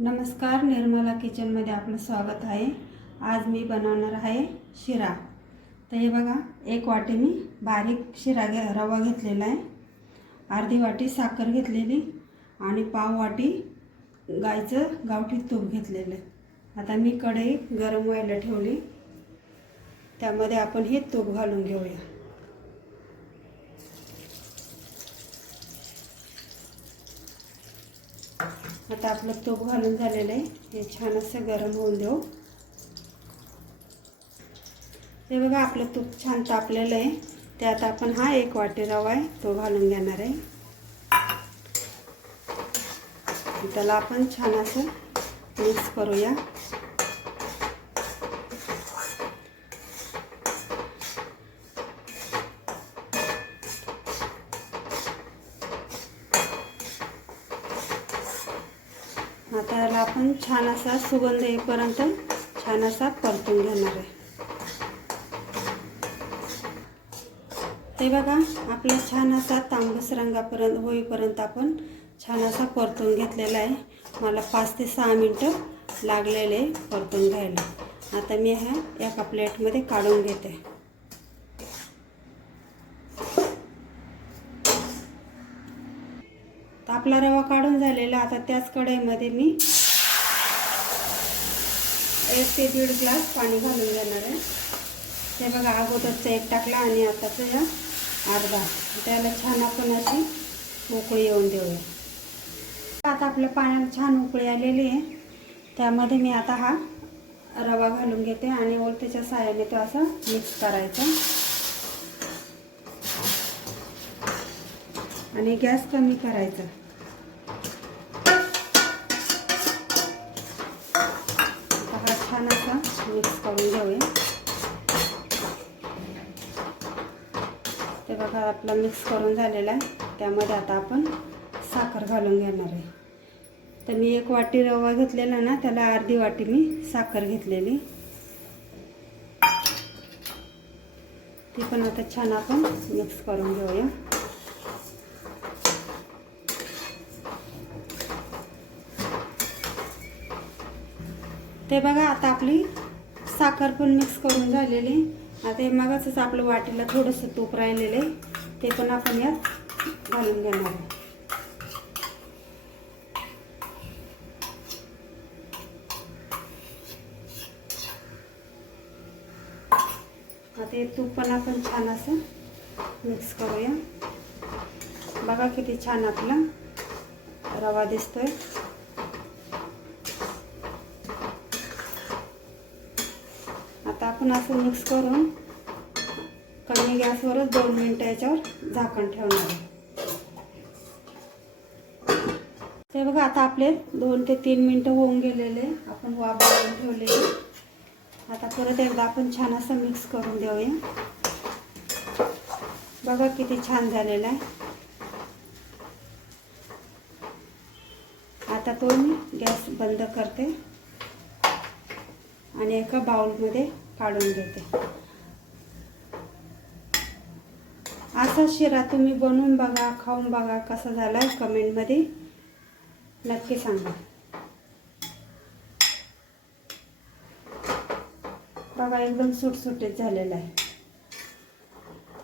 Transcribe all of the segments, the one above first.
नमस्कार निर्मला किचनमध्ये आपलं स्वागत आहे. आज मी बनवणार आहे शिरा. तर हे बघा एक वाटी मी बारीक शिरा घे रवा घेतलेला आहे. अर्धी वाटी साखर घेतलेली आणि पाव वाटी गाईचं गावठी तूप घेतलेलं आहे. आता मी कढई गरम व्हायला ठेवली. त्यामध्ये आपण हे तूप घालून घेऊया. आता आपलं तूप घालून झालेलं आहे. हे छान असं गरम होऊन देऊ. हे बघा आपलं तूप छान तापलेलं आहे. त्यात आपण हा एक वाटी रवा आहे तो घालून घेणार आहे. त्याला आपण छान असं मिक्स करूया. त्याला आपण छान असा सुगंध येईपर्यंत छान असा परतून घेणार आहे. ते बघा आपला छान असा तांबूस रंगापर्यंत होईपर्यंत आपण छान असा परतून घेतलेला आहे. मला पाच ते सहा मिनटं लागलेले परतून घ्यायला. आता मी ह्या एका प्लेटमध्ये काढून घेते. तर आपला रवा काढून झालेला आता त्याच कढईमध्ये मी एक ते दीड ग्लास पाणी घालून देणार आहे. ते बघा अगोदरचा एक टाकला आणि आताचं या अर्धा. त्याला छान आपण अशी उकळी येऊन देऊया. आता आपल्या पाण्याला छान उकळी आलेली आहे. त्यामध्ये मी आता हा रवा घालून घेते आणि ओलतेच्या साह्याने तो असं मिक्स करायचा. आणि गॅस कमी करायचा. आता हा छान असा मिक्स करून घेऊया. ते बघा आपला मिक्स करून झालेला आहे. त्यामध्ये आता आपण साखर घालून घेणार आहे. तर मी एक वाटी रवा घेतलेला ना त्याला अर्धी वाटी मी साखर घेतलेली. ती पण आता छान आपण मिक्स करून घेऊया. ते बघा आता आपली साखर पण मिक्स करून झालेली. आता हे मगाचच आपलं वाटीला थोडंसं तूप राहिलेलं आहे. ते पण आपण यात घालून घेणार आहोत आता हे तूप पण आपण छान असं मिक्स करूया. बघा किती छान आपला रवा दिसतोय. आता आपण असं मिक्स करून कमी गॅसवरच दोन मिनटं याच्यावर झाकण ठेवणार आहे. ते बघा आता आपले दोन ते तीन मिनटं होऊन गेलेले. आपण वाफ बनवून ठेवलेले. आता परत एकदा आपण छान असं मिक्स करून देऊया. बघा किती छान झालेला आहे. आता तो मी गॅस बंद करते. आणि एका बाउलमध्ये काढून घेते. असा शिरा तुम्ही बनवून बघा खाऊन बघा कसा झाला आहे कमेंटमध्ये नक्की सांगा. बघा एकदम सुटसुटीत झालेला आहे.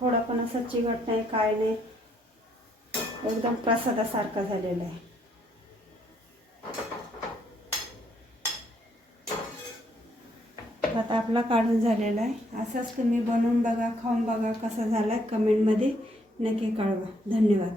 थोडा पण असं चिकट नाही काय नाही. एकदम प्रसादासारखा झालेला आहे आता आपला काढून झालेला आहे. असंच तुम्ही बनवून बघा खाऊन बघा कसा झाला आहे कमेंटमध्ये नक्की कळवा. धन्यवाद.